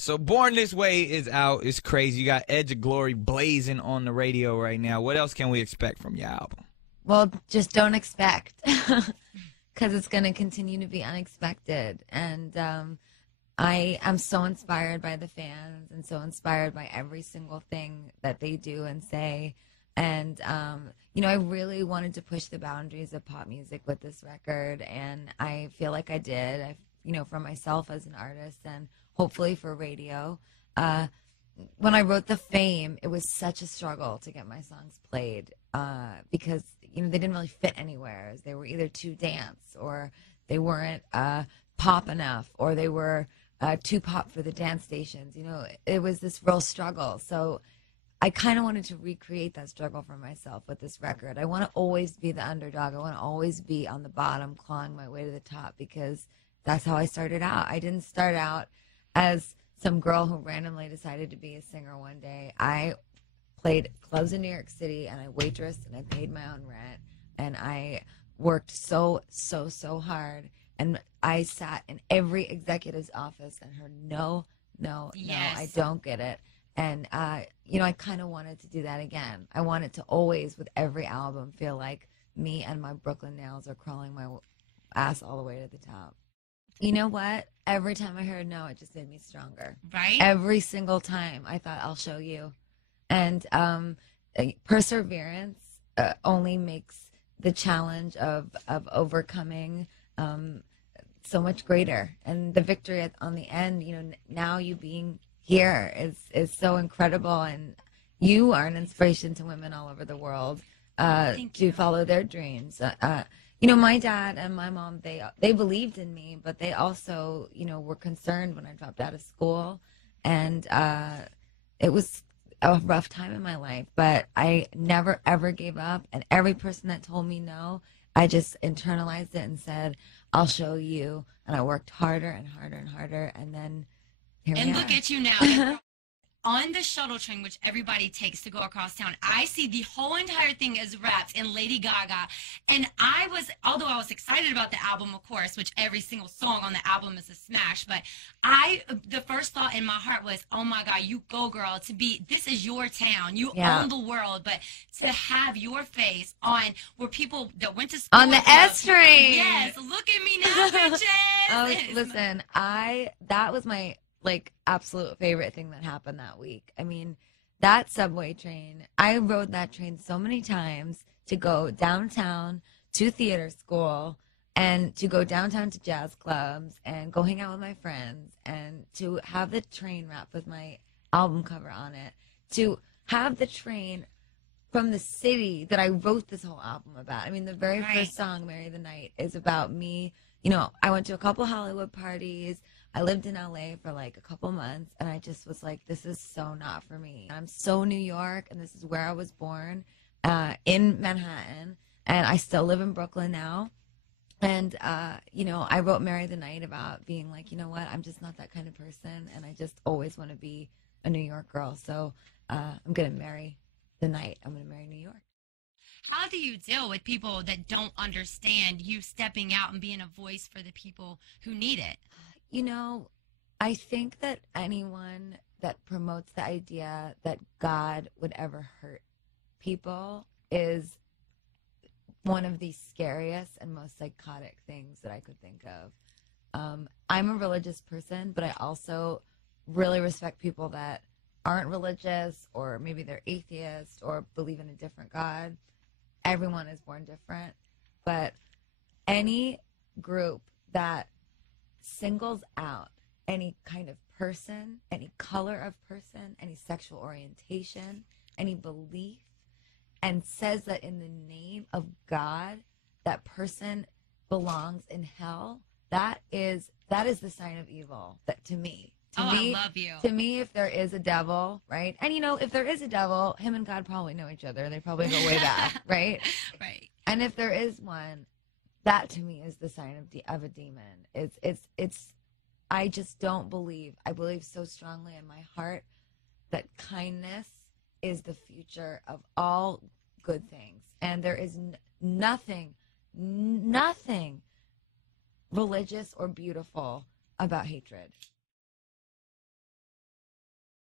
So Born This Way is out. It's crazy. You got Edge of Glory blazing on the radio right now. What else can we expect from your album? Well, just don't expect, because it's going to continue to be unexpected. And I am so inspired by the fans and so inspired by every single thing that they do and say. And, I really wanted to push the boundaries of pop music with this record, and I feel like I did. For myself as an artist and hopefully for radio. When I wrote The Fame, it was such a struggle to get my songs played because, they didn't really fit anywhere. They were either too dance or they weren't pop enough or they were too pop for the dance stations. It was this real struggle. So I kind of wanted to recreate that struggle for myself with this record. I want to always be the underdog. I want to always be on the bottom, clawing my way to the top, because that's how I started out. I didn't start out as some girl who randomly decided to be a singer one day. I played clubs in New York City, and I waitressed, and I paid my own rent, and I worked so hard. And I sat in every executive's office and heard, no, I don't get it. And, I kind of wanted to do that again. I wanted to always, with every album, feel like me and my Brooklyn nails are crawling my ass all the way to the top. You know what? Every time I heard no, it just made me stronger. Right? Every single time I thought, I'll show you. And perseverance only makes the challenge of overcoming so much greater. And the victory on the end, now you being here is so incredible. And you are an inspiration to women all over the world to follow their dreams. My dad and my mom, they believed in me, but they also, were concerned when I dropped out of school. And it was a rough time in my life, but I never, ever gave up. And every person that told me no, I just internalized it and said, I'll show you. And I worked harder and harder and harder. And then here we are. And look at you now. On the shuttle train, which everybody takes to go across town, I see the whole entire thing is wrapped in Lady Gaga. And although I was excited about the album, of course, which every single song on the album is a smash, but the first thought in my heart was, oh my God, you go girl, this is your town. You own the world, but to have your face on where people that went to school. On the S train. Yes, look at me now, bitches. Oh, listen, that was my absolute favorite thing that happened that week. I mean, that subway train, I rode that train so many times to go downtown to theater school and to go downtown to jazz clubs and go hang out with my friends and to have the train wrapped with my album cover on it, to have the train from the city that I wrote this whole album about. I mean, the very first song, Marry the Night, is about me. I went to a couple Hollywood parties. I lived in LA for a couple months, and I just was like, this is so not for me. I'm so New York, and this is where I was born, in Manhattan, and I still live in Brooklyn now. And, I wrote Marry the Night about being like, you know what, I'm just not that kind of person, and I just always want to be a New York girl. So I'm going to marry the night. I'm going to marry New York. How do you deal with people that don't understand you stepping out and being a voice for the people who need it? I think that anyone that promotes the idea that God would ever hurt people is one of the scariest and most psychotic things that I could think of. I'm a religious person, but I also really respect people that aren't religious, or maybe they're atheist or believe in a different God. Everyone is born different, but any group that singles out any kind of person, any color of person, any sexual orientation, any belief, and says that in the name of God, that person belongs in hell, that is the sign of evil. That to me. I love you. To me, if there is a devil, right? And if there is a devil, him and God probably know each other. They probably go way back, right? Right. And if there is one, that to me is the sign of a demon. It's I just don't believe. I believe so strongly in my heart that kindness is the future of all good things. And there is nothing religious or beautiful about hatred.